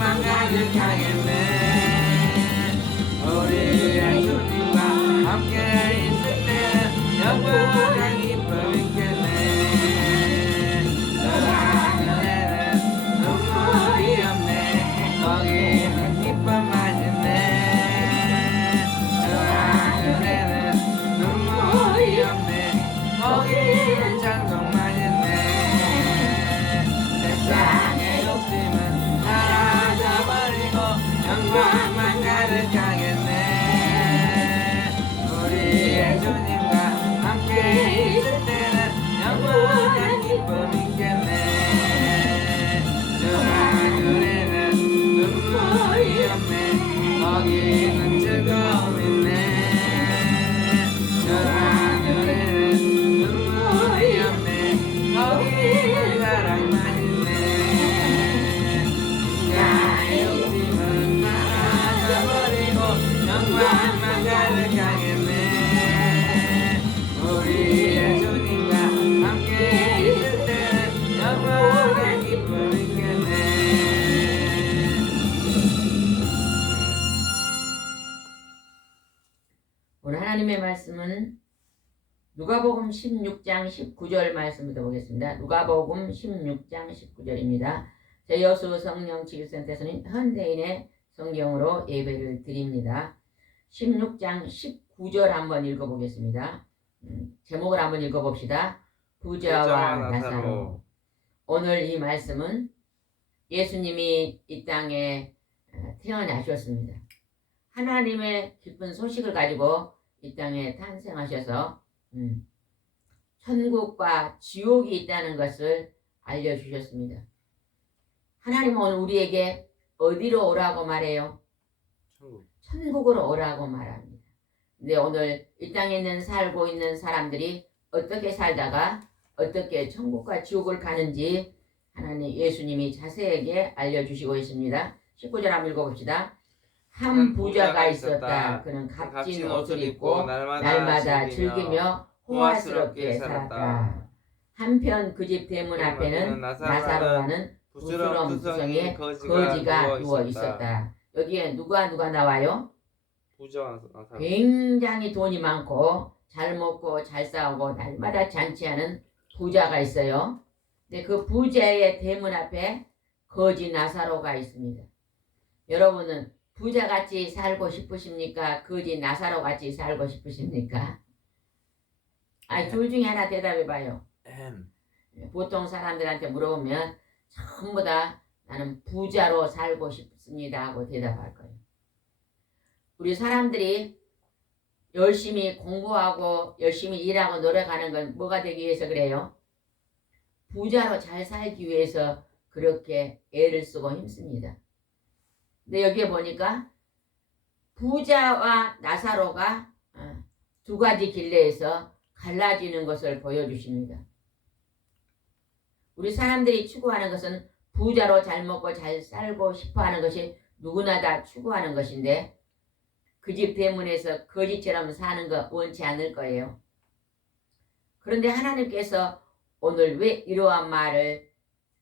영광만 가득하겠네. 우리 예수님과 함께 있을 때는 영원한 기쁨 있겠네. 하늘에는 눈물이 없네. 거기는 기쁨만 있네. 하늘에는 눈물이 없네. 거기는 찬송만 있네. 세상의 욕심은 사라져버리고 영광만 가득하겠네. 우리 예수님과 함께 있을 때는 영원한 기쁨 있겠네. 저 하늘에는 눈물이 없네. 거기는 즐거움 있네. 저 하늘에는 눈물이 없네. 거기는 사랑만 있네. 나의 욕심은 사라져버리고 영광만 가득하겠네. 우리 예수님과 함께 있을 때는 영원한 기쁨 있겠네. 오늘 하나님의 말씀은 누가복음 16장 19절 말씀부터 보겠습니다. 누가복음 16장 19절입니다. 제 여수 성령 치유센터에서는 현대인의 성경으로 예배를 드립니다. 16장 19절 한번 읽어보겠습니다. 제목을 한번 읽어봅시다. 부자와 나사로. 오늘 이 말씀은 예수님이 이 땅에 태어나셨습니다. 하나님의 기쁜 소식을 가지고 이 땅에 탄생하셔서 천국과 지옥이 있다는 것을 알려주셨습니다. 하나님은 오늘 우리에게 어디로 오라고 말해요? 천국으로 오라고 말합니다. 근데 오늘 이 땅에 살고 있는 사람들이 어떻게 살다가 어떻게 천국과 지옥을 가는지 하나님 예수님이 자세하게 알려주시고 있습니다. 19절 한번 읽어봅시다. 한 부자가 있었다. 그는 값진 옷을 입고 날마다 즐기며 호화스럽게 살았다. 한편 그 집 대문 앞에는 나사로라는 부스럼 두성의 거지가 누워 있었다. 여기에 누가 나와요? 부자와 나사로. 굉장히 돈이 많고 잘 먹고 잘 싸우고 날마다 잔치하는 부자가 있어요. 근데 그 부자의 대문 앞에 거지 나사로가 있습니다. 여러분은 부자같이 살고 싶으십니까? 거지 나사로같이 살고 싶으십니까? 둘 중에 하나 대답해봐요. 보통 사람들한테 물어보면 전부 다 나는 부자로 살고 싶습니다 하고 대답할 거예요. 우리 사람들이 열심히 공부하고 열심히 일하고 노력하는 건 뭐가 되기 위해서 그래요? 부자로 잘 살기 위해서 그렇게 애를 쓰고 힘씁니다. 근데 여기에 보니까 부자와 나사로가 두 가지 길레에서 갈라지는 것을 보여주십니다. 우리 사람들이 추구하는 것은 부자로 잘 먹고 잘 살고 싶어하는 것이 누구나 다 추구하는 것인데 그 집 대문에서 거지처럼 사는 거 원치 않을 거예요. 그런데 하나님께서 오늘 왜 이러한 말을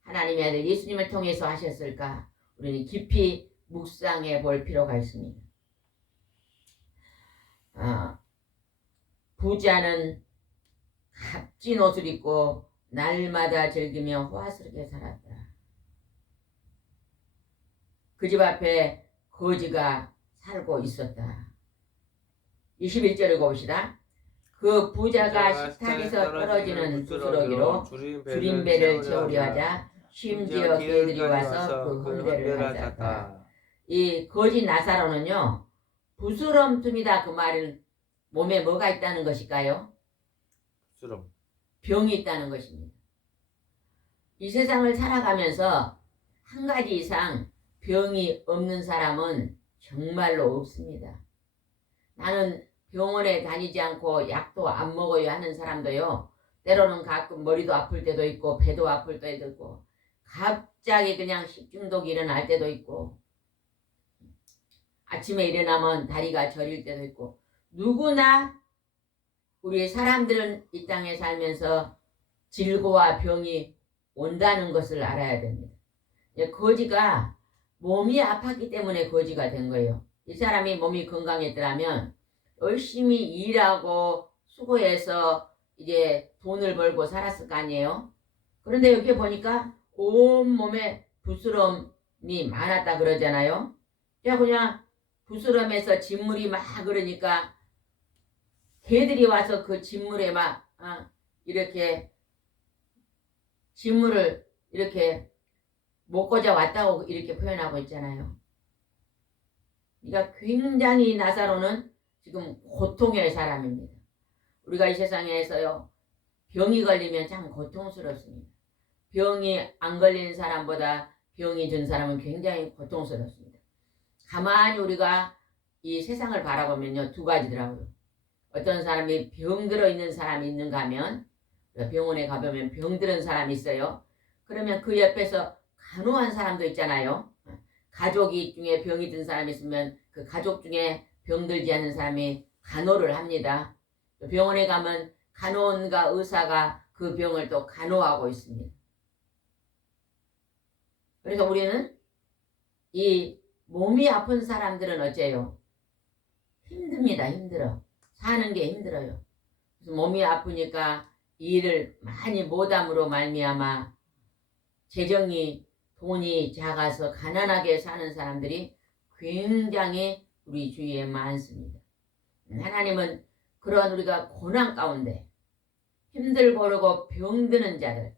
하나님의 아들 예수님을 통해서 하셨을까? 우리는 깊이 묵상해 볼 필요가 있습니다. 부자는 값진 옷을 입고 날마다 즐기며 호화스럽게 살았다. 그 집 앞에 거지가 살고 있었다. 21절을 봅시다. 그 부자가 식탁에서 떨어지는 부스러기로 줄임배를 채우려 하자 심지어 개들이 와서 그 헌대를 하였다. 이 거지 나사로는요, 부스럼tum이다 그 말은 몸에 뭐가 있다는 것일까요? 부스럼. 병이 있다는 것입니다. 이 세상을 살아가면서 한 가지 이상 병이 없는 사람은 정말로 없습니다. 나는 병원에 다니지 않고 약도 안 먹어요 하는 사람도요, 때로는 가끔 머리도 아플 때도 있고 배도 아플 때도 있고 갑자기 그냥 식중독이 일어날 때도 있고 아침에 일어나면 다리가 저릴 때도 있고 누구나 우리 사람들은 이 땅에 살면서 질고와 병이 온다는 것을 알아야 됩니다. 거지가 몸이 아팠기 때문에 거지가 된 거예요. 이 사람이 몸이 건강했더라면 열심히 일하고 수고해서 이제 돈을 벌고 살았을 거 아니에요. 그런데 여기 보니까 온몸에 부스럼이 많았다 그러잖아요. 그냥 부스럼에서 진물이 막 그러니까 개들이 와서 그 진물에 막 이렇게 진물을 이렇게 먹고자 왔다고 이렇게 표현하고 있잖아요. 그러니까 굉장히 나사로는 지금 고통의 사람입니다. 우리가 이 세상에서요, 병이 걸리면 참 고통스럽습니다. 병이 안 걸린 사람보다 병이 든 사람은 굉장히 고통스럽습니다. 가만히 우리가 이 세상을 바라보면요, 두 가지더라고요. 어떤 사람이 병들어 있는 사람이 있는가 하면 병원에 가보면 병들은 사람이 있어요. 그러면 그 옆에서 간호한 사람도 있잖아요. 가족이 중에 병이 든 사람이 있으면 그 가족 중에 병들지 않는 사람이 간호를 합니다. 병원에 가면 간호원과 의사가 그 병을 또 간호하고 있습니다. 그래서 우리는 이 몸이 아픈 사람들은 어째요? 힘듭니다. 힘들어. 사는 게 힘들어요. 그래서 몸이 아프니까 일을 많이 못함으로 말미암아 재정이 돈이 작아서 가난하게 사는 사람들이 굉장히 우리 주위에 많습니다. 하나님은 그런 우리가 고난 가운데 힘들고 어려고 병드는 자들,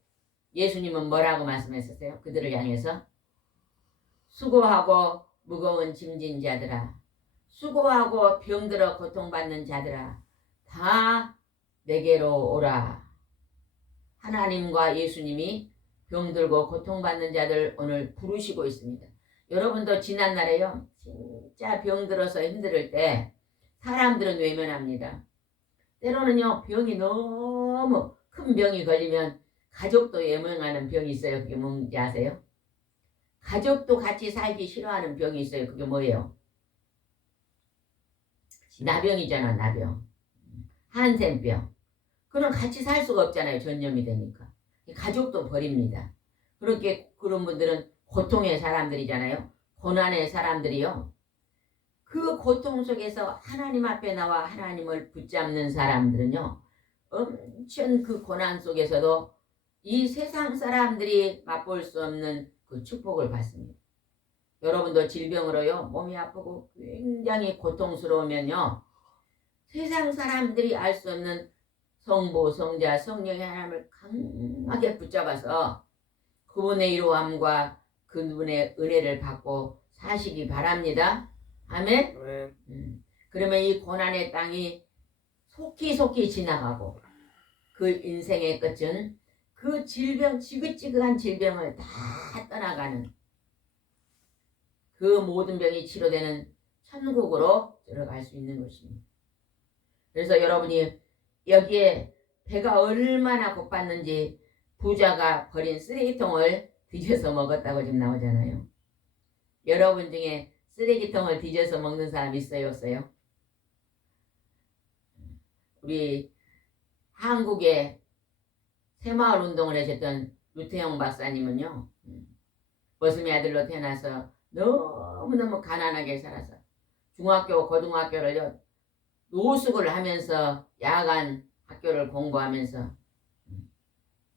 예수님은 뭐라고 말씀하셨어요? 그들을 향해서 수고하고 무거운 짐진 자들아, 수고하고 병들어 고통받는 자들아, 다 내게로 오라. 하나님과 예수님이 병들고 고통받는 자들 오늘 부르시고 있습니다. 여러분도 지난날에요, 진짜 병들어서 힘들 때 사람들은 외면합니다. 때로는요, 병이 너무 큰 병이 걸리면 가족도 외면하는 병이 있어요. 그게 뭔지 아세요? 가족도 같이 살기 싫어하는 병이 있어요. 그게 뭐예요? 나병이잖아, 나병. 한센병. 그럼 같이 살 수가 없잖아요. 전염이 되니까. 가족도 버립니다. 그렇게 그런 분들은 고통의 사람들이잖아요. 고난의 사람들이요. 그 고통 속에서 하나님 앞에 나와 하나님을 붙잡는 사람들은요, 엄청 그 고난 속에서도 이 세상 사람들이 맛볼 수 없는 그 축복을 받습니다. 여러분도 질병으로요, 몸이 아프고 굉장히 고통스러우면요, 세상 사람들이 알 수 없는 성부, 성자, 성령의 하나님을 강하게 붙잡아서 그분의 이로함과 그분의 은혜를 받고 사시기 바랍니다. 아멘. 그러면 이 고난의 땅이 속히 지나가고 그 인생의 끝은 그 질병, 지긋지긋한 질병을 다 떠나가는 그 모든 병이 치료되는 천국으로 들어갈 수 있는 것입니다. 그래서 여러분이 여기에 배가 얼마나 고팠는지 부자가 버린 쓰레기통을 뒤져서 먹었다고 지금 나오잖아요. 여러분 중에 쓰레기통을 뒤져서 먹는 사람 있어요, 없어요? 우리 한국에 새마을 운동을 하셨던 루태용 박사님은요, 머슴의 아들로 태어나서 너무너무 가난하게 살아서 중학교, 고등학교를 노숙을 하면서 야간 학교를 공부하면서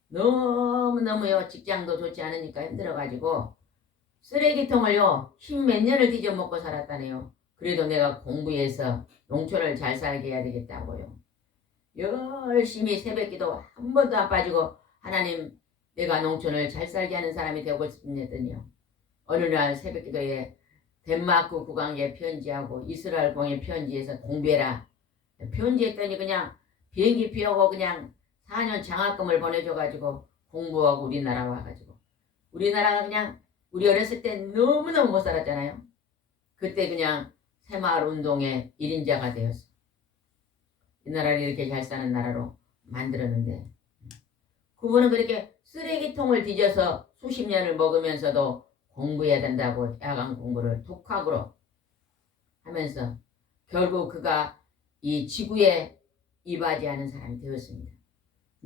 너무너무요, 직장도 좋지 않으니까 힘들어가지고 쓰레기통을요, 10몇 년을 뒤져 먹고 살았다네요. 그래도 내가 공부해서 농촌을 잘 살게 해야 되겠다고요. 열심히 새벽기도 한 번도 안 빠지고 하나님, 내가 농촌을 잘 살게 하는 사람이 되고 싶었더니요, 어느 날 새벽기도에 덴마크 국왕에 편지하고 이스라엘 공에 편지해서 공부해라. 편지했더니 그냥 비행기 피하고 그냥 4년 장학금을 보내줘가지고 공부하고 우리나라 와가지고, 우리나라가 그냥 우리 어렸을 때 너무너무 못 살았잖아요. 그때 그냥 새마을 운동의 1인자가 되었어. 이 나라를 이렇게 잘 사는 나라로 만들었는데, 그분은 그렇게 쓰레기통을 뒤져서 수십 년을 먹으면서도 공부해야 된다고 야간 공부를 독학으로 하면서 결국 그가 이 지구에 이바지하는 사람이 되었습니다.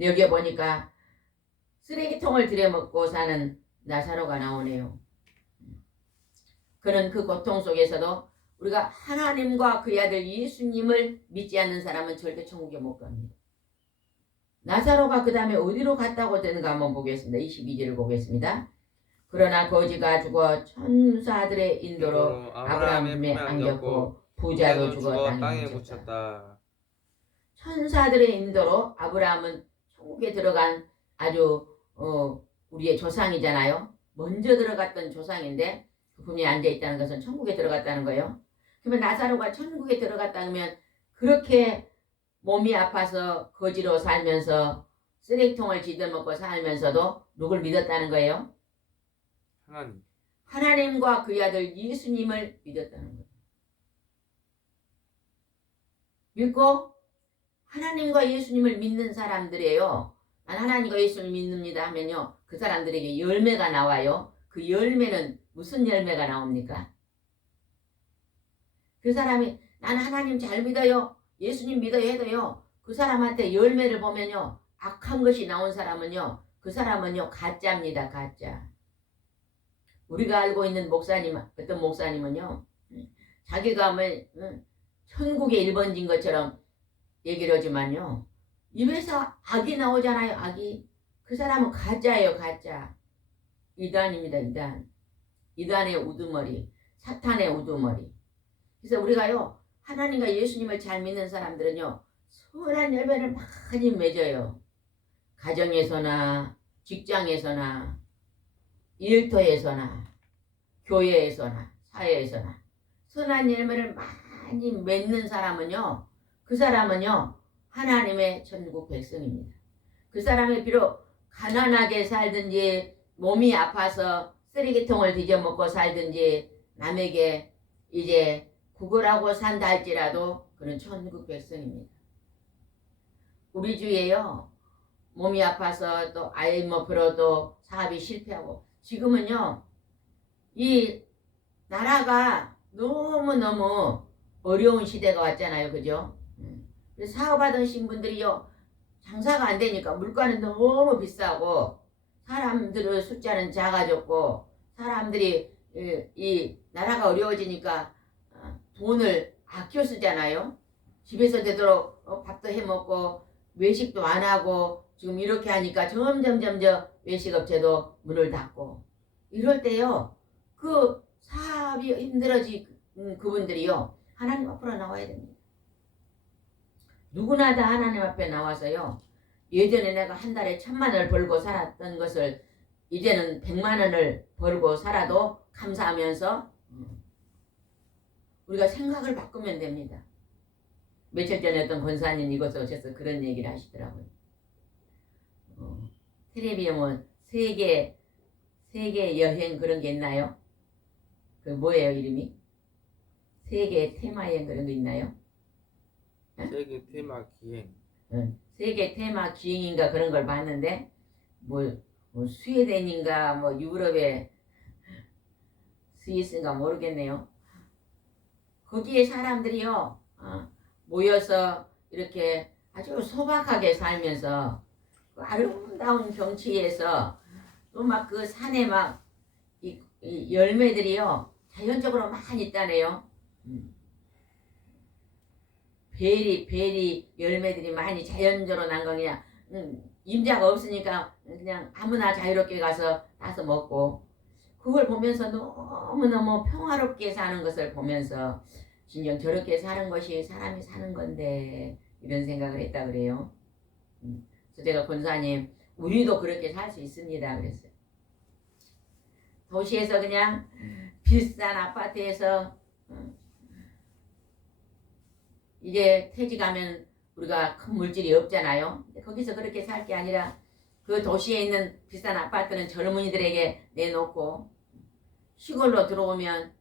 여기에 보니까 쓰레기통을 들여먹고 사는 나사로가 나오네요. 그는 그 고통 속에서도 우리가 하나님과 그의 아들 예수님을 믿지 않는 사람은 절대 천국에 못 갑니다. 나사로가 그 다음에 어디로 갔다고 되는가 한번 보겠습니다. 22절을 보겠습니다. 그러나 거지가 죽어 천사들의 인도로 아브라함의 품에 안겼고 부자도 죽어 땅에 묻혔다. 천사들의 인도로 아브라함은 천국에 들어간 아주 우리의 조상이잖아요. 먼저 들어갔던 조상인데 그 품에 앉아있다는 것은 천국에 들어갔다는 거예요. 그러면 나사로가 천국에 들어갔다면 그렇게 몸이 아파서 거지로 살면서 쓰레기통을 쥐어먹고 살면서도 누굴 믿었다는 거예요? 하나님. 하나님과 그의 아들 예수님을 믿었다는 거예요. 믿고 하나님과 예수님을 믿는 사람들이에요. 난 하나님과 예수님을 믿습니다 하면요. 그 사람들에게 열매가 나와요. 그 열매는 무슨 열매가 나옵니까? 그 사람이 난 하나님 잘 믿어요. 예수님 믿어요 해도요. 그 사람한테 열매를 보면요. 악한 것이 나온 사람은요. 그 사람은요. 가짜입니다. 가짜. 우리가 알고 있는 목사님, 어떤 목사님은요. 자기가 뭐 천국의 1번지인 것처럼 얘기를 하지만요. 입에서 악이 나오잖아요. 악이. 그 사람은 가짜예요. 가짜. 이단입니다. 이단. 이단의 우두머리. 사탄의 우두머리. 그래서 우리가요. 하나님과 예수님을 잘 믿는 사람들은요. 선한 열매를 많이 맺어요. 가정에서나 직장에서나 일터에서나 교회에서나 사회에서나 선한 열매를 많이 맺는 사람은요. 그 사람은요. 하나님의 천국 백성입니다. 그 사람이 비록 가난하게 살든지 몸이 아파서 쓰레기통을 뒤져먹고 살든지 남에게 이제 구걸하고 산다 할지라도 그는 천국 백성입니다. 우리 주위에요. 몸이 아파서 또 IMF로도 사업이 실패하고 지금은요. 이 나라가 너무너무 어려운 시대가 왔잖아요. 그죠? 사업하던 분들이요. 장사가 안 되니까 물가는 너무 비싸고 사람들의 숫자는 작아졌고 사람들이 이 나라가 어려워지니까 돈을 아껴 쓰잖아요. 집에서 되도록 밥도 해먹고 외식도 안 하고 지금 이렇게 하니까 점점 외식업체도 문을 닫고 이럴 때요. 그 사업이 힘들어진 그분들이요. 하나님 앞으로 나와야 됩니다. 누구나 다 하나님 앞에 나와서요. 예전에 내가 한 달에 1,000,000원을 벌고 살았던 것을 이제는 100,000,000원을 벌고 살아도 감사하면서 우리가 생각을 바꾸면 됩니다. 며칠 전에 어떤 권사님 이곳에 오셔서 그런 얘기를 하시더라고요. 텔레비에 뭐 세계 여행 그런 게 있나요? 그 뭐예요 이름이? 세계 테마 여행 그런 거 있나요? 세계 테마 기행. 세계 테마 기행인가 그런 걸 봤는데 뭐 스웨덴인가 뭐 유럽의 스위스인가 모르겠네요. 거기에 사람들이요 모여서 이렇게 아주 소박하게 살면서 그 아름다운 경치에서 또 막 그 산에 막 이 열매들이요 자연적으로 많이 있다네요. 베리 열매들이 많이 자연적으로 난 거 그냥 임자가 없으니까 그냥 아무나 자유롭게 가서 따서 먹고 그걸 보면서 너무너무 평화롭게 사는 것을 보면서 진정 저렇게 사는 것이 사람이 사는 건데 이런 생각을 했다 그래요. 그래서 제가 권사님 우리도 그렇게 살 수 있습니다 그랬어요. 도시에서 그냥 비싼 아파트에서 이제 퇴직하면 우리가 큰 물질이 없잖아요. 거기서 그렇게 살 게 아니라 그 도시에 있는 비싼 아파트는 젊은이들에게 내놓고 시골로 들어오면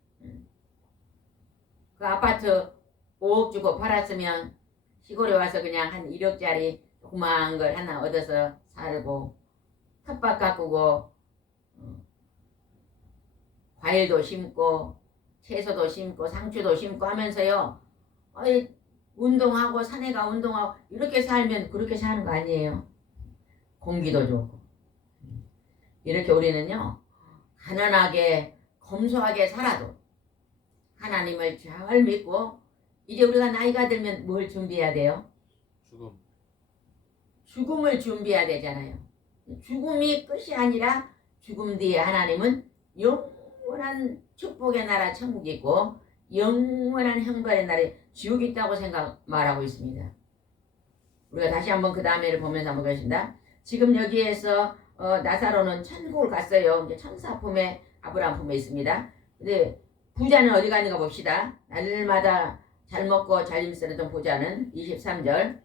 그 아파트 5억 주고 팔았으면 시골에 와서 그냥 한 1억짜리 조그마한 걸 하나 얻어서 살고 텃밭 가꾸고 과일도 심고 채소도 심고 상추도 심고 하면서요. 운동하고 산에 가 운동하고 이렇게 살면 그렇게 사는 거 아니에요. 공기도 좋고. 이렇게 우리는요. 가난하게 검소하게 살아도 하나님을 잘 믿고 이제 우리가 나이가 들면 뭘 준비해야 돼요? 죽음. 죽음을 준비해야 되잖아요. 죽음이 끝이 아니라 죽음 뒤에 하나님은 영원한 축복의 나라 천국이 있고 영원한 형벌의 나라에 지옥이 있다고 말하고 있습니다. 우리가 다시 한번 그 다음에를 보면서 한번 보겠습니다. 지금 여기에서 나사로는 천국을 갔어요. 이제 천사 품에 아브라함 품에 있습니다. 근데 부자는 어디 가는가 봅시다. 날마다 잘 먹고 잘 입쓰던 부자는 23절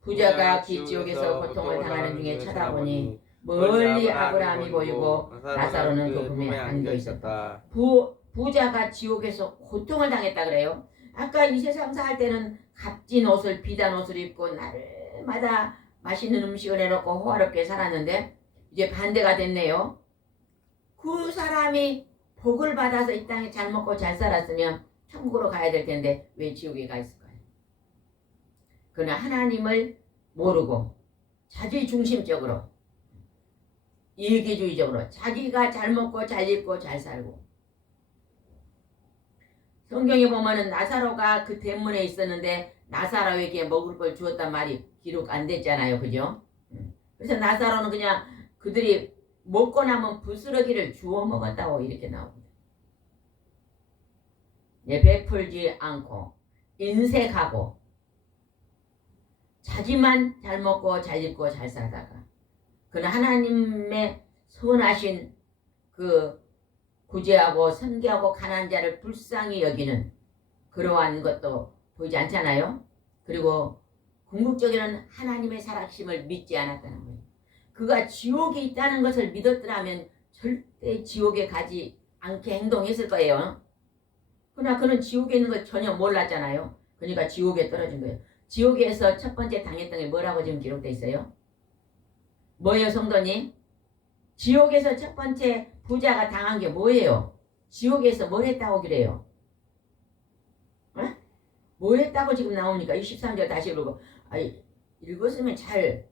부자가 지옥에서 고통을 당하는 중에 쳐다보니 멀리 아브라함이 보이고 나사로는 그 품에 안겨 있었다. 부자가 지옥에서 고통을 당했다 그래요. 아까 이 세상 살 때는 값진 옷을 비단 옷을 입고 날마다 맛있는 음식을 해놓고 호화롭게 살았는데 이제 반대가 됐네요. 그 사람이 복을 받아서 이 땅에 잘 먹고 잘 살았으면 천국으로 가야 될 텐데 왜 지옥에 가 있을까요? 그는 하나님을 모르고 자기중심적으로 이기주의적으로 자기가 잘 먹고 잘 입고 잘 살고 성경에 보면은 나사로가 그 대문에 있었는데 나사로에게 먹을 걸 주었단 말이 기록 안 됐잖아요. 그죠? 그래서 나사로는 그냥 그들이 먹고 나면 부스러기를 주워 먹었다고 이렇게 나옵니다. 예, 베풀지 않고 인색하고 자기만 잘 먹고 잘 입고 잘 살다가 그는 하나님의 선하신 그 구제하고 선교하고 가난한 자를 불쌍히 여기는 그러한 것도 보이지 않잖아요. 그리고 궁극적으로는 하나님의 살아계심을 믿지 않았다는 거예요. 그가 지옥에 있다는 것을 믿었더라면 절대 지옥에 가지 않게 행동했을 거예요. 그러나 그는 지옥에 있는 걸 전혀 몰랐잖아요. 그러니까 지옥에 떨어진 거예요. 지옥에서 첫 번째 당했던 게 뭐라고 지금 기록되어 있어요? 뭐예요, 성도님? 지옥에서 첫 번째 부자가 당한 게 뭐예요? 지옥에서 뭘 했다고 그래요? 어? 뭐 했다고 지금 나오니까 23절 다시 읽고 읽었으면 잘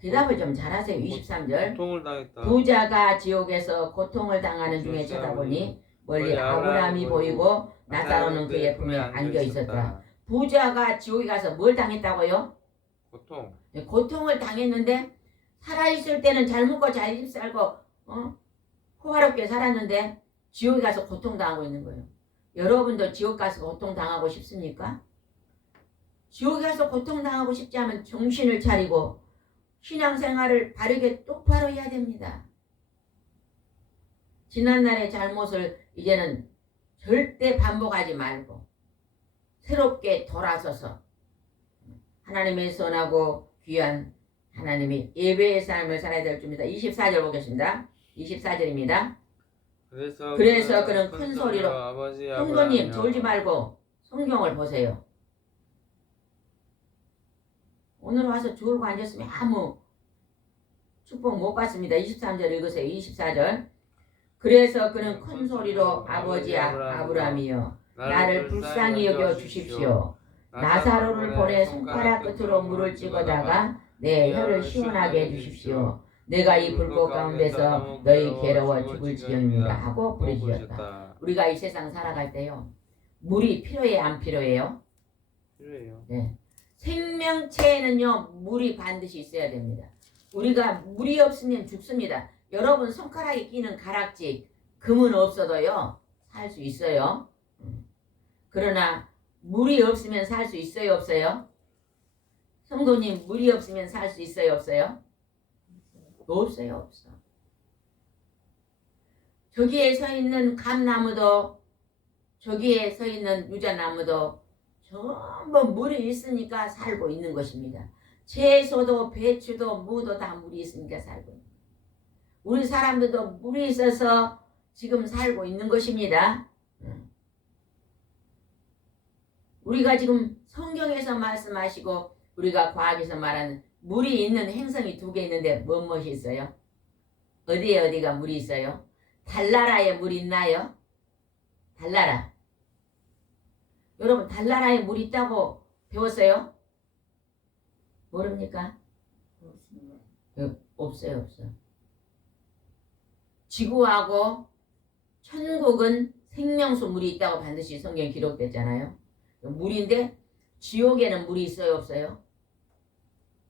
대답을 좀 잘하세요. 23절 고통을 당했다. 부자가 지옥에서 고통을 당하는 중에 쳐다보니 멀리 아브라함이 보이고 나사로는 그의 품에 안겨 있었다. 부자가 지옥에 가서 뭘 당했다고요? 고통. 고통을 당했는데 살아있을 때는 잘 먹고 잘 집 살고 호화롭게 살았는데 지옥에 가서 고통당하고 있는 거예요. 여러분도 지옥 가서 고통당하고 싶습니까? 지옥에 가서 고통당하고 싶지 않으면 정신을 차리고 신앙생활을 바르게 똑바로 해야 됩니다. 지난날의 잘못을 이제는 절대 반복하지 말고 새롭게 돌아서서 하나님의 선하고 귀한 하나님이 예배의 삶을 살아야 될 줄입니다. 24절 보겠습니다. 24절입니다. 그래서 그는 큰 소리로 성도님 졸지 말고 성경을 보세요. 오늘 와서 졸고 앉았으면 아무 축복 못 받습니다. 23절 읽으세요. 24절 그래서 그는 큰 소리로 아버지야 아브라함이여 나를 불쌍히 여겨 주십시오. 나사로를 보내 손가락 끝으로 물을 찍어다가 내 혀를 시원하게 해주십시오. 내가 이 불꽃 가운데서 너희 괴로워 죽을 지경입니다 하고 부르짖었다. 우리가 이 세상 살아갈 때요 물이 필요해 안 필요해요? 필요해요. 네. 생명체에는요 물이 반드시 있어야 됩니다. 우리가 물이 없으면 죽습니다. 여러분 손가락에 끼는 가락지 금은 없어도요 살 수 있어요. 그러나 물이 없으면 살 수 있어요 없어요? 성도님 물이 없으면 살 수 있어요 없어요? 없어요 없어. 저기에 서 있는 감나무도 저기에 서 있는 유자나무도 전부 물이 있으니까 살고 있는 것입니다. 채소도 배추도 무도 다 물이 있으니까 살고 있는 거예요. 우리 사람들도 물이 있어서 지금 살고 있는 것입니다. 우리가 지금 성경에서 말씀하시고 우리가 과학에서 말하는 물이 있는 행성이 2개 있는데 무엇이 있어요? 어디가 물이 있어요? 달나라에 물이 있나요? 달나라. 여러분 달나라에 물이 있다고 배웠어요? 모릅니까? 없어요. 지구하고 천국은 생명수 물이 있다고 반드시 성경에 기록됐잖아요. 물인데 지옥에는 물이 있어요, 없어요?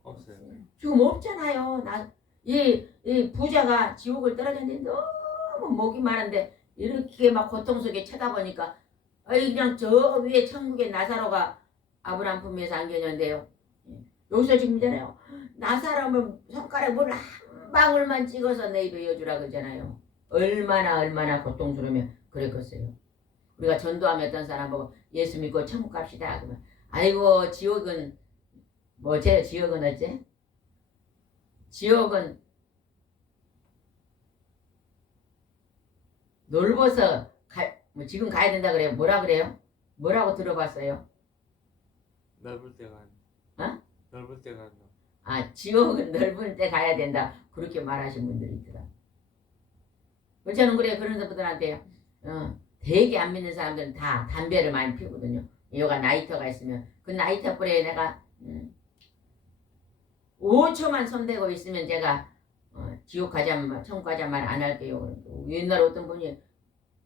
없어요. 지금 없잖아요. 이 부자가 지옥을 떨어졌는데 너무 목이 마른데 이렇게 막 고통 속에 쳐다보니까 그냥 저 위에 천국의 나사로가 아브라함 품에서 안겨졌는데요. 여기서 지금 있잖아요. 나사로를 손가락에 물 한 방울만 찍어서 내 입에 여주라 그러잖아요. 얼마나 고통스러우면 그랬겠어요. 우리가 전도하면 어떤 사람 보고 예수 믿고 천국 갑시다 그러면 아이고 지옥은 뭐제 지옥은 어째? 지옥은 넓어서 뭐 지금 가야 된다 그래요. 뭐라 그래요? 뭐라고 들어봤어요? 넓을 때가 어? 넓을 때가 지옥은 넓은 데 가야 된다. 그렇게 말하신 분들이 있더라. 저는 그래 그런 분들한테 되게 안 믿는 사람들은 다 담배를 많이 피우거든요. 여가 나이터가 있으면 그 나이터 불에 내가 5초만 손대고 있으면 제가 지옥 가자 천국 가자 말 안 할게요. 옛날에 어떤 분이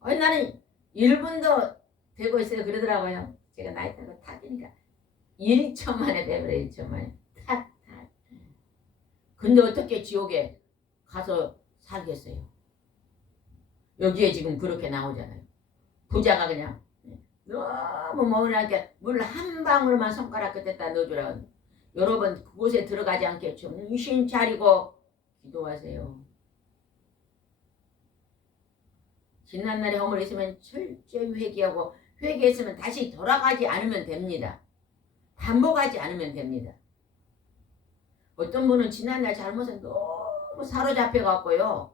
나는 1분도 되고 있어요 그러더라고요. 제가 나이터가 타기니까 1초 만에 배버려 1초 만에 탁. 근데 어떻게 지옥에 가서 살겠어요? 여기에 지금 그렇게 나오잖아요. 부자가 그냥 너무 먹으니까 물 한 방울만 손가락 끝에다 넣어주라. 여러분 그곳에 들어가지 않게 정신 차리고 기도하세요. 지난날에 허물 있으면 철저히 회개하고 회개했으면 다시 돌아가지 않으면 됩니다. 반복하지 않으면 됩니다. 어떤 분은 지난날 잘못에 너무 사로잡혀갖고요.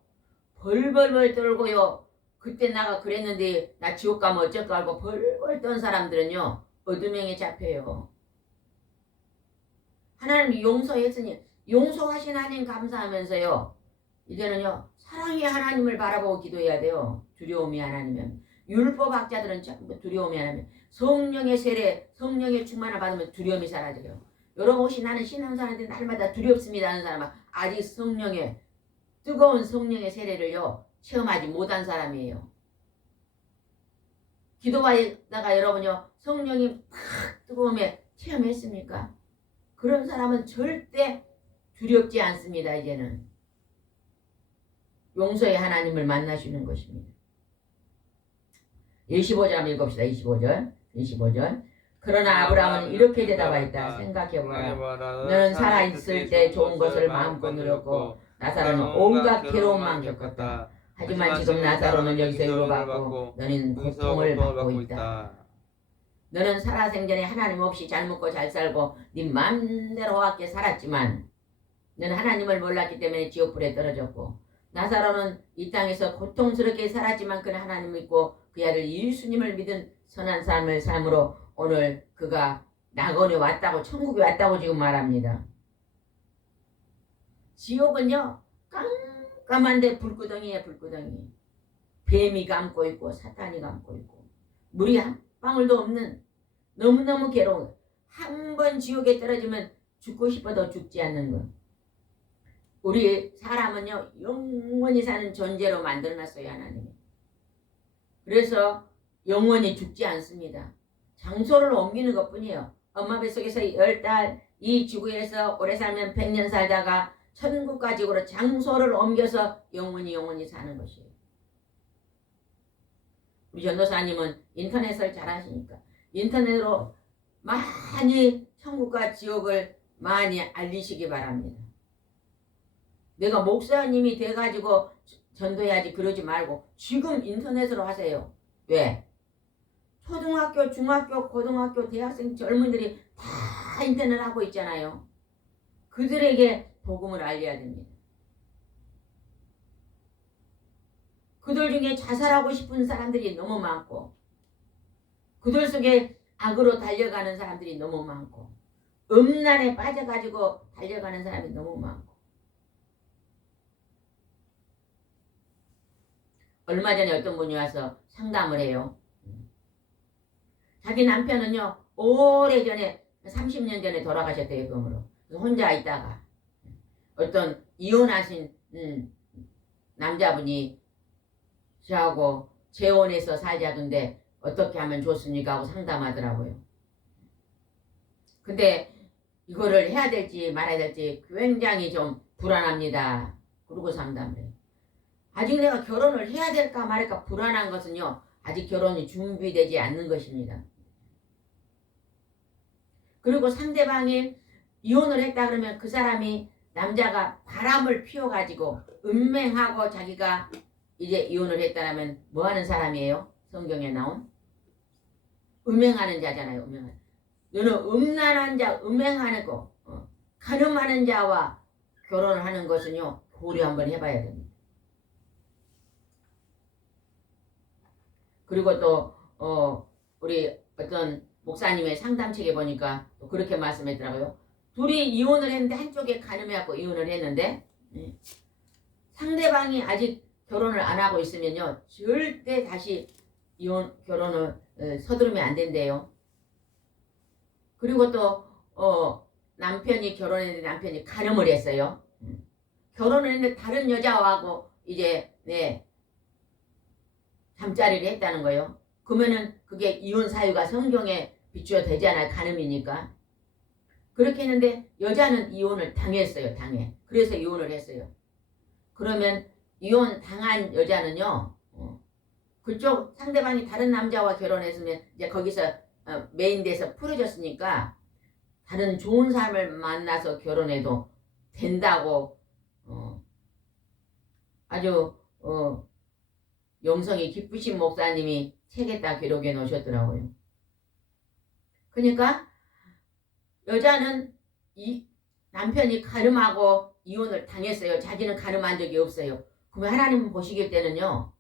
벌벌벌 떨고요. 그때 나가 그랬는데 나 지옥 가면 어쩔까 알고 벌벌 떤 사람들은요. 어둠행에 잡혀요. 하나님이 용서했으니 용서하신 하나님 감사하면서요. 이제는요. 사랑의 하나님을 바라보고 기도해야 돼요. 두려움이 하나님은. 율법학자들은 전부 두려움이 하나님. 성령의 세례, 성령의 충만을 받으면 두려움이 사라져요. 여러분 혹시 나는 신앙생활인데 날마다 두렵습니다 하는 사람은 아직 성령의 뜨거운 성령의 세례를요 체험하지 못한 사람이에요. 기도하다가 여러분요 성령이 팍 뜨거움에 체험했습니까? 그런 사람은 절대 두렵지 않습니다. 이제는 용서의 하나님을 만나시는 것입니다. 25절 한번 읽읍시다. 25절 그러나 아브라함은 이렇게 대답하였다. 생각해보라. 너는 살아있을 때 좋은 것을 마음껏 누렸고 나사로는 온갖 괴로움만 겪었다. 하지만 지금 나사로는 여기서 위로받고 너는 고통을 받고 있다. 너는 살아생전에 하나님 없이 잘 먹고 잘 살고 네 맘대로 호학게 살았지만 너는 하나님을 몰랐기 때문에 지옥불에 떨어졌고 나사로는 이 땅에서 고통스럽게 살았지만 그는 하나님을 믿고 그 아들 예수님을 믿은 선한 삶을 삶으로 오늘 그가 낙원에 왔다고 천국에 왔다고 지금 말합니다. 지옥은요 깜깜한데 불구덩이에 불구덩이. 뱀이 감고 있고 사탄이 감고 있고 물이 한 방울도 없는 너무너무 괴로운 한 번 지옥에 떨어지면 죽고 싶어도 죽지 않는 것. 우리 사람은요 영원히 사는 존재로 만들어놨어요 하나님이. 그래서 영원히 죽지 않습니다. 장소를 옮기는 것뿐이에요. 엄마 뱃속에서 10달 이 지구에서 오래 살면 100년 살다가 천국 가지고로 장소를 옮겨서 영원히 사는 것이에요. 우리 전도사님은 인터넷을 잘 하시니까 인터넷으로 많이 천국과 지옥을 많이 알리시기 바랍니다. 내가 목사님이 돼가지고 전도해야지 그러지 말고 지금 인터넷으로 하세요. 왜? 초등학교, 중학교, 고등학교, 대학생 젊은이들이 다 인터넷 하고 있잖아요. 그들에게 복음을 알려야 됩니다. 그들 중에 자살하고 싶은 사람들이 너무 많고 그들 속에 악으로 달려가는 사람들이 너무 많고 음란에 빠져가지고 달려가는 사람이 너무 많고 얼마 전에 어떤 분이 와서 상담을 해요. 자기 남편은요 오래전에 30년 전에 돌아가셨대요. 병으로. 혼자 있다가 어떤 이혼하신 남자분이 저하고 재혼해서 살자던데 어떻게 하면 좋습니까? 하고 상담하더라고요. 근데 이거를 해야 될지 말아야 될지 굉장히 좀 불안합니다. 그러고 상담을 해요. 아직 내가 결혼을 해야 될까 말할까 불안한 것은요. 아직 결혼이 준비되지 않는 것입니다. 그리고 상대방이 이혼을 했다 그러면 그 사람이 남자가 바람을 피워가지고 음맹하고 자기가 이제 이혼을 했다면 뭐 하는 사람이에요? 성경에 나온 음행하는 자잖아요. 음행하는. 너는 음란한 자, 음행하는 거, 간음하는 자와 결혼을 하는 것은요. 고려 한번 해봐야 됩니다. 그리고 또 우리 어떤 목사님의 상담책에 보니까 또 그렇게 말씀했더라고요. 둘이 이혼을 했는데 한쪽에 간음해갖고 이혼을 했는데 상대방이 아직 결혼을 안 하고 있으면요. 절대 다시 결혼을 서두르면 안 된대요. 그리고 또 남편이 결혼했는데 남편이 간음을 했어요. 결혼을 했는데 다른 여자하고 이제 잠자리를 했다는 거예요. 그러면은 그게 이혼 사유가 성경에 비추어 되잖아요. 간음이니까. 그렇게 했는데 여자는 이혼을 당했어요. 그래서 이혼을 했어요. 그러면 이혼 당한 여자는요. 그쪽 상대방이 다른 남자와 결혼했으면 이제 거기서 메인돼서 풀어졌으니까 다른 좋은 사람을 만나서 결혼해도 된다고 아주 영성이 깊으신 목사님이 책에다 기록해 놓으셨더라고요. 그러니까 여자는 이 남편이 간음하고 이혼을 당했어요. 자기는 간음한 적이 없어요. 그러면 하나님 보시길 때는요.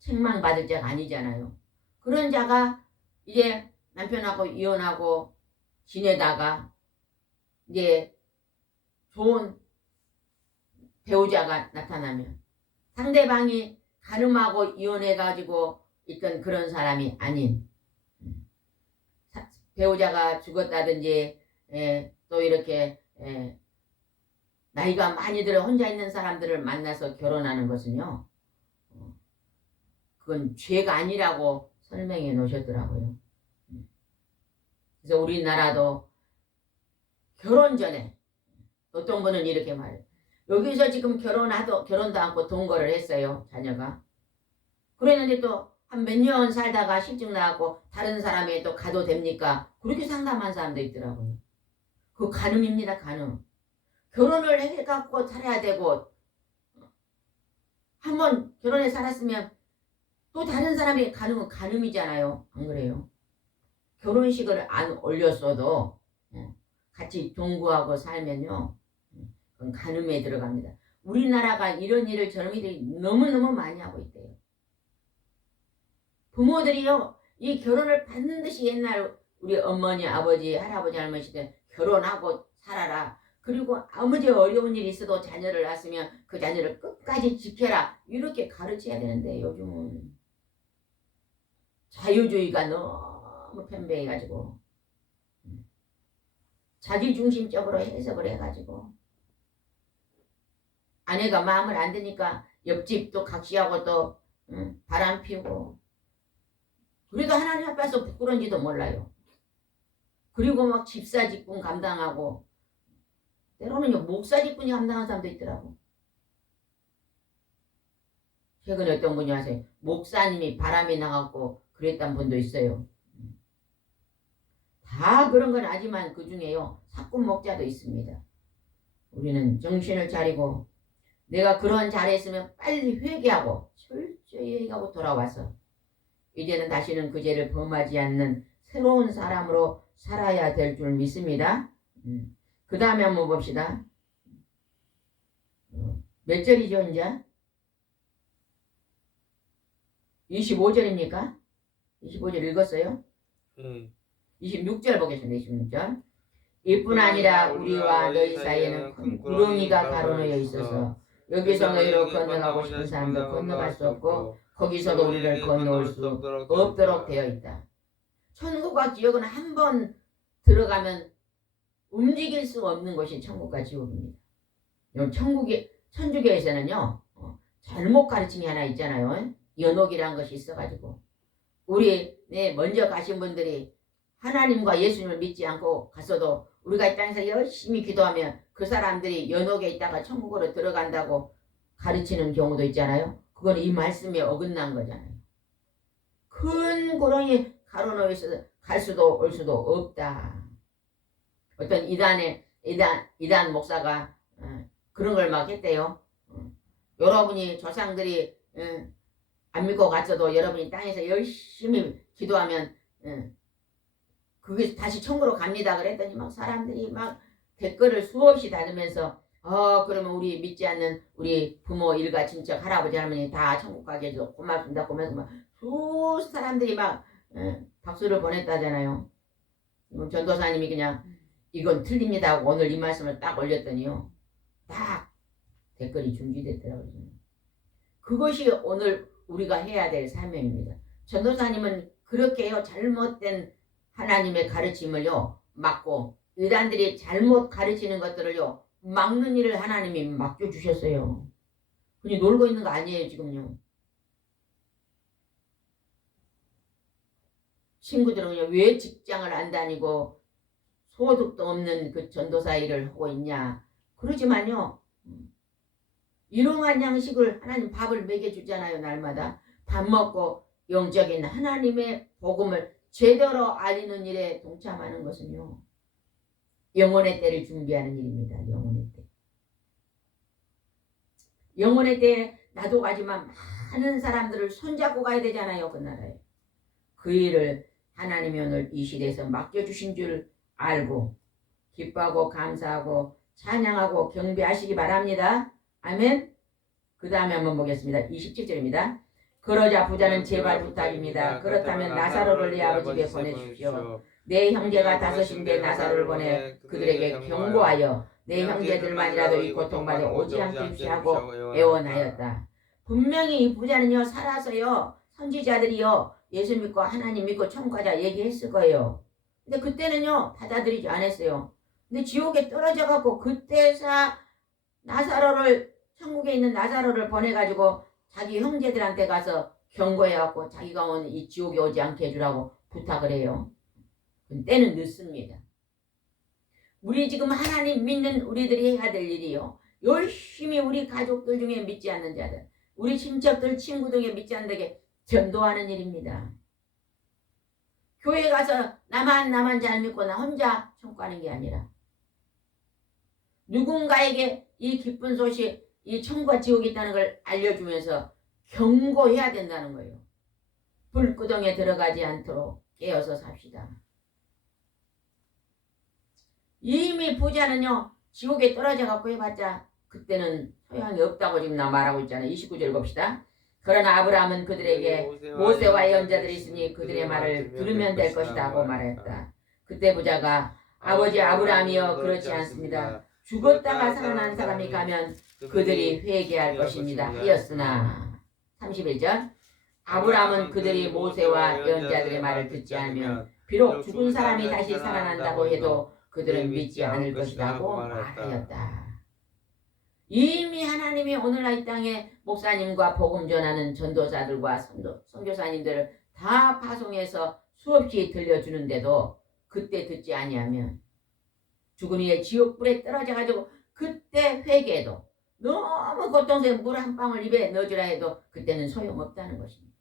책망받을 자가 아니잖아요. 그런 자가 이제 남편하고 이혼하고 지내다가 이제 좋은 배우자가 나타나면 상대방이 간음하고 이혼해가지고 있던 그런 사람이 아닌 배우자가 죽었다든지 또 이렇게 나이가 많이 들어 혼자 있는 사람들을 만나서 결혼하는 것은요. 그건 죄가 아니라고 설명해 놓으셨더라고요. 그래서 우리나라도 결혼 전에 어떤 분은 이렇게 말해요. 여기서 지금 결혼도 않고 동거를 했어요. 자녀가. 그랬는데 또 한 몇 년 살다가 실직 나갖고 다른 사람에 또 가도 됩니까? 그렇게 상담한 사람도 있더라고요. 그 간음입니다. 간음. 결혼을 해갖고 살아야 되고 한번 결혼해 살았으면 또 다른 사람이 간음은 간음이잖아요. 안 그래요? 결혼식을 안 올렸어도 같이 동거하고 살면요. 그건 간음에 들어갑니다. 우리나라가 이런 일을 저런 일이 너무너무 많이 하고 있대요. 부모들이요. 이 결혼을 반드시 옛날 우리 어머니, 아버지, 할아버지, 할머니 때 결혼하고 살아라. 그리고 아무리 어려운 일이 있어도 자녀를 낳았으면 그 자녀를 끝까지 지켜라. 이렇게 가르쳐야 되는데 요즘은 자유주의가 너무 편배해가지고 자기중심적으로 해석을 해가지고 아내가 마음을 안 드니까 옆집도 각시하고 또 바람 피우고 그래도 하나님 앞에서 부끄러운지도 몰라요. 그리고 막 집사직분 감당하고 때로는 목사직분이 감당한 사람도 있더라고. 최근에 어떤 분이 하세요. 목사님이 바람이 나갖고 그랬던 분도 있어요. 다 그런 건 아니지만 그 중에요. 사꾼 목자도 있습니다. 우리는 정신을 차리고 내가 그런 자리에 있으면 빨리 회개하고 철저히 회개하고 돌아와서 이제는 다시는 그 죄를 범하지 않는 새로운 사람으로 살아야 될 줄 믿습니다. 그 다음에 한번 봅시다. 몇 절이죠 이제? 25절입니까? 25절 읽었어요? 26절 보겠습니다. 26절. 이뿐 아니라 우리와 너희 사이에는 큰 구렁이가 가로놓여 있어서 여기서 너희로 건너가고 싶은 사람도 건너갈 수 없고 거기서도 우리를 건너올 수 없도록 되어 있다. 천국과 지옥은 한 번 들어가면 움직일 수 없는 곳이 천국과 지옥입니다. 천주교에서는요 잘못 가르침이 하나 있잖아요. 연옥이라는 것이 있어가지고 우리 먼저 가신 분들이 하나님과 예수님을 믿지 않고 갔어도 우리가 이 땅에서 열심히 기도하면 그 사람들이 연옥에 있다가 천국으로 들어간다고 가르치는 경우도 있잖아요. 그건 이 말씀에 어긋난 거잖아요. 큰 구렁이 가로놓여 있어서 갈 수도 올 수도 없다. 어떤 이단 목사가 그런 걸 막 했대요. 여러분이 조상들이 안 믿고 갔어도 여러분이 땅에서 열심히 기도하면 그게 다시 천국으로 갑니다. 그랬더니 막 사람들이 막 댓글을 수없이 달으면서 그러면 우리 믿지 않는 우리 부모 일가 친척 할아버지 할머니 다 천국 가게 해줘 고맙습니다. 고맙습니다. 막 수 사람들이 막 박수를 보냈다잖아요. 전도사님이 그냥 이건 틀립니다 하고 오늘 이 말씀을 딱 올렸더니요. 딱 댓글이 중지됐더라고요. 그것이 오늘 우리가 해야 될 사명입니다. 전도사님은 그렇게요. 잘못된 하나님의 가르침을요. 막고 이단들이 잘못 가르치는 것들을요. 막는 일을 하나님이 맡겨주셨어요. 그냥 놀고 있는 거 아니에요. 지금요. 친구들은 왜 직장을 안 다니고 소득도 없는 그 전도사 일을 하고 있냐. 그러지만요. 일용할 양식을 하나님 밥을 먹여주잖아요. 날마다. 밥 먹고 영적인 하나님의 복음을 제대로 알리는 일에 동참하는 것은요. 영혼의 때를 준비하는 일입니다. 영혼의 때. 영혼의 때에 나도 가지만 많은 사람들을 손잡고 가야 되잖아요. 그 나라에. 그 일을 하나님이 오늘 이 시대에서 맡겨주신 줄 알고 기뻐하고 감사하고 찬양하고 경배하시기 바랍니다. 아멘. 그 다음에 한번 보겠습니다. 27절입니다. 그러자 부자는 제발 부탁입니다. 그렇다면 나사로를 내 아버지에게 보내주십시오. 내 형제가 다섯인데 나사로를 보내 그들에게 경고하여 내 형제들만이라도 이 고통받아 오지 않게 하고 애원하였다. 분명히 이 부자는요 살아서요 선지자들이요 예수 믿고 하나님 믿고 천국 가자 얘기했을 거예요. 근데 그때는요 받아들이지 않았어요. 근데 지옥에 떨어져 갖고 그때사 나사로를 천국에 있는 나사로를 보내가지고 자기 형제들한테 가서 경고해갖고 자기가 온 이 지옥에 오지 않게 해주라고 부탁을 해요. 때는 늦습니다. 우리 지금 하나님 믿는 우리들이 해야 될 일이요. 열심히 우리 가족들 중에 믿지 않는 자들, 우리 친척들, 친구 중에 믿지 않는 데게 전도하는 일입니다. 교회 가서 나만 잘 믿고 나 혼자 천국 가는 게 아니라 누군가에게 이 기쁜 소식, 이 천국과 지옥이 있다는 걸 알려주면서 경고해야 된다는 거예요. 불구덩이에 들어가지 않도록 깨어서 삽시다. 이미 부자는요 지옥에 떨어져 갖고 해봤자 그때는 소양이 없다고 지금 나 말하고 있잖아요. 29절 봅시다. 그러나 아브라함은 그들에게 모세와 예언자들이 있으니 그들의 말을 들으면 될 것이다 하고 말했다. 그때 부자가 아버지 아브라함이여 그렇지 않습니다. 죽었다가 살아난 사람이 가면 그들이 회개할 것입니다 하였으나 31절 아브라함은 그들이 모세와 예언자들의 말을 듣지 않으면 비록 죽은 사람이 다시 살아난다고 해도 그들은 믿지 않을 것이라고 말하였다. 이미 하나님이 오늘날 이 땅에 목사님과 복음 전하는 전도사들과 선교사님들을 다 파송해서 수없이 들려주는데도 그때 듣지 아니하면 죽은 이의 지옥불에 떨어져가지고 그때 회개해도 너무 고통스러워 물 한 방울 입에 넣어주라 해도 그때는 소용없다는 것입니다.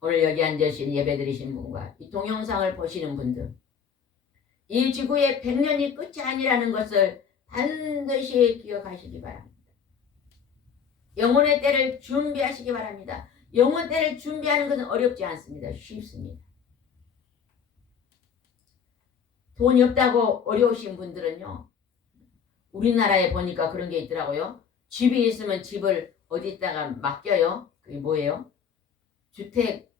오늘 여기 앉으신 예배드리신 분과 이 동영상을 보시는 분들 이 지구의 100년이 끝이 아니라는 것을 반드시 기억하시기 바랍니다. 영혼의 때를 준비하시기 바랍니다. 영혼 때를 준비하는 것은 어렵지 않습니다. 쉽습니다. 돈이 없다고 어려우신 분들은요. 우리나라에 보니까 그런 게 있더라고요. 집이 있으면 집을 어디다가 맡겨요. 그게 뭐예요? 주택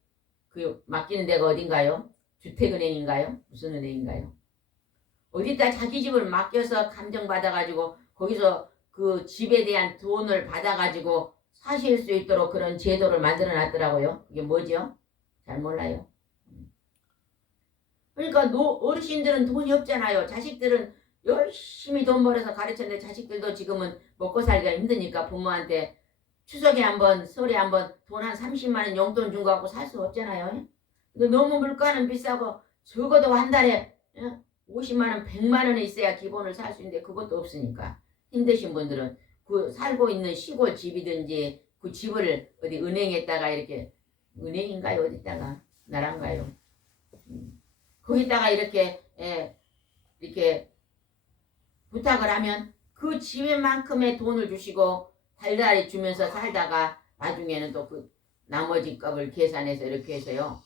맡기는 데가 어딘가요? 주택은행인가요? 무슨 은행인가요? 어디다 자기 집을 맡겨서 감정받아가지고 거기서 그 집에 대한 돈을 받아가지고 사실 수 있도록 그런 제도를 만들어 놨더라고요. 이게 뭐죠? 잘 몰라요. 그러니까 어르신들은 돈이 없잖아요. 자식들은 열심히 돈 벌어서 가르쳤는데 자식들도 지금은 먹고 살기가 힘드니까 부모한테 추석에 한번 설에 한번 돈 한 30만 원 용돈 준 거 갖고 살 수 없잖아요. 근데 너무 물가는 비싸고 적어도 한 달에 50만 원, 100만 원이 있어야 기본을 살 수 있는데 그것도 없으니까 힘드신 분들은 그 살고 있는 시골 집이든지 그 집을 어디 은행에다가 이렇게 은행인가요? 어디다가 나란가요? 거기다가 이렇게 이렇게 부탁을 하면 그 집만큼의 돈을 주시고 달달이 주면서 살다가 나중에는 또 그 나머지 값을 계산해서 이렇게 해서요.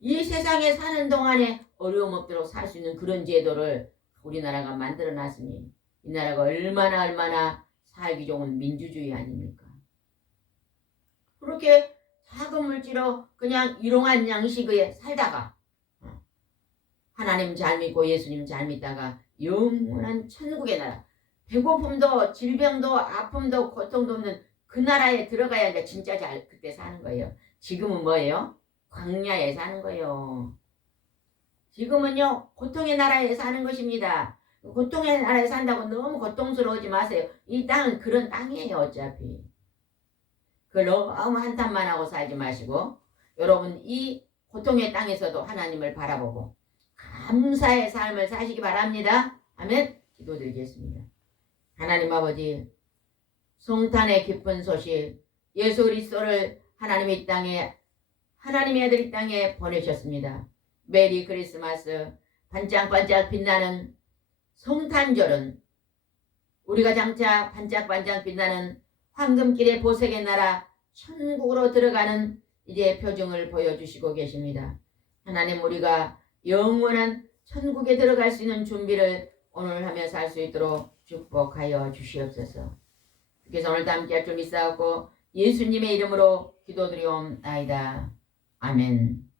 이 세상에 사는 동안에 어려움 없도록 살 수 있는 그런 제도를 우리나라가 만들어 놨으니 이 나라가 얼마나 살기 좋은 민주주의 아닙니까? 그렇게 작은 물질로 그냥 일용한 양식에 살다가 하나님 잘 믿고 예수님 잘 믿다가 영원한 천국의 나라, 배고픔도 질병도 아픔도 고통도 없는 그 나라에 들어가야 이제 진짜 잘 그때 사는 거예요. 지금은 뭐예요? 광야에 사는 거예요. 지금은요 고통의 나라에 사는 것입니다. 고통의 나라에 산다고 너무 고통스러워하지 마세요. 이 땅은 그런 땅이에요. 어차피 그걸 너무 한탄만 하고 살지 마시고 여러분 이 고통의 땅에서도 하나님을 바라보고 감사의 삶을 사시기 바랍니다. 아멘. 기도드리겠습니다. 하나님 아버지, 성탄의 기쁜 소식 예수 그리스도를 하나님의 땅에 하나님의 아들 이 땅에 보내셨습니다. 메리 크리스마스. 반짝반짝 빛나는 성탄절은 우리가 장차 반짝반짝 빛나는 황금길의 보색의 나라 천국으로 들어가는 이제 표징을 보여주시고 계십니다. 하나님 우리가 영원한 천국에 들어갈 수 있는 준비를 오늘 하며 살 수 있도록 축복하여 주시옵소서. 그래서 오늘도 함께 할 줄 믿사옵고 예수님의 이름으로 기도드리옵나이다. 아멘.